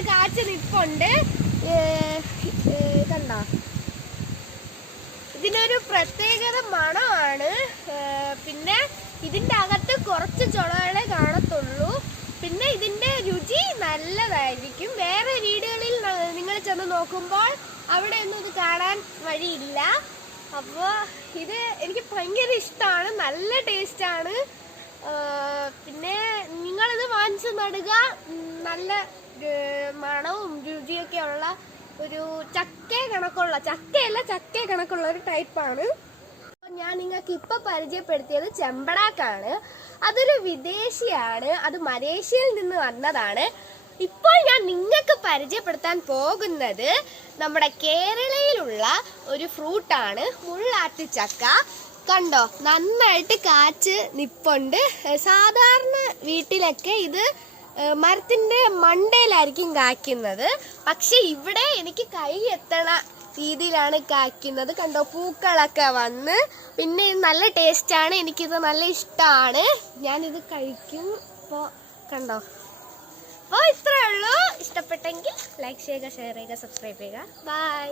അത് കാച്ചു നിപ്പുണ്ട്. കണ്ടോ, ഇതിനൊരു പ്രത്യേകത മണമാണ്. പിന്നെ ഇതിൻ്റെ അകത്ത് കുറച്ച് ചുളകളെ കാണത്തുള്ളൂ. പിന്നെ ഇതിൻ്റെ രുചി നല്ലതായിരിക്കും. വേറെ വീടുകളിൽ നിങ്ങൾ ചെന്ന് നോക്കുമ്പോൾ അവിടെ ഒന്നും ഇത് കാണാൻ വഴിയില്ല. അപ്പോൾ ഇത് എനിക്ക് ഭയങ്കര ഇഷ്ടമാണ്, നല്ല ടേസ്റ്റാണ്. പിന്നെ നിങ്ങളിത് വാങ്ങിച്ച് നടുക. നല്ല മണവും രുചിയൊക്കെ ഉള്ള ഒരു ചക്ക കണക്കുള്ള ഒരു ടൈപ്പാണ്. ഞാൻ നിങ്ങൾക്ക് ഇപ്പൊ പരിചയപ്പെടുത്തിയത് ചെമ്പടാക്കാണ്. അതൊരു വിദേശിയാണ്, അത് മലേഷ്യയിൽ നിന്ന് വന്നതാണ്. ഇപ്പോൾ ഞാൻ നിങ്ങൾക്ക് പരിചയപ്പെടുത്താൻ പോകുന്നത് നമ്മുടെ കേരളയിലുള്ള ഒരു ഫ്രൂട്ടാണ്, മുള്ളാത്തിച്ചക്ക. കണ്ടോ, നന്നായിട്ട് കാച്ച് നിപ്പുണ്ട്. സാധാരണ വീട്ടിലൊക്കെ ഇത് മരത്തിന്റെ മണ്ടയിലായിരിക്കും കായ്ക്കുന്നത്. പക്ഷെ ഇവിടെ എനിക്ക് കൈ എത്തണ രീതിയിലാണ് കായ്ക്കുന്നത്. കണ്ടോ, പൂക്കളൊക്കെ വന്ന്. പിന്നെ നല്ല ടേസ്റ്റാണ്, എനിക്കിത് നല്ല ഇഷ്ടമാണ്, ഞാനിത് കഴിക്കും. അപ്പോൾ കണ്ടോ, അപ്പോൾ ഇത്രയേ ഉള്ളൂ. ഇഷ്ടപ്പെട്ടെങ്കിൽ ലൈക്ക് ചെയ്യുക, ഷെയർ ചെയ്യുക, സബ്സ്ക്രൈബ് ചെയ്യുക. ബൈ.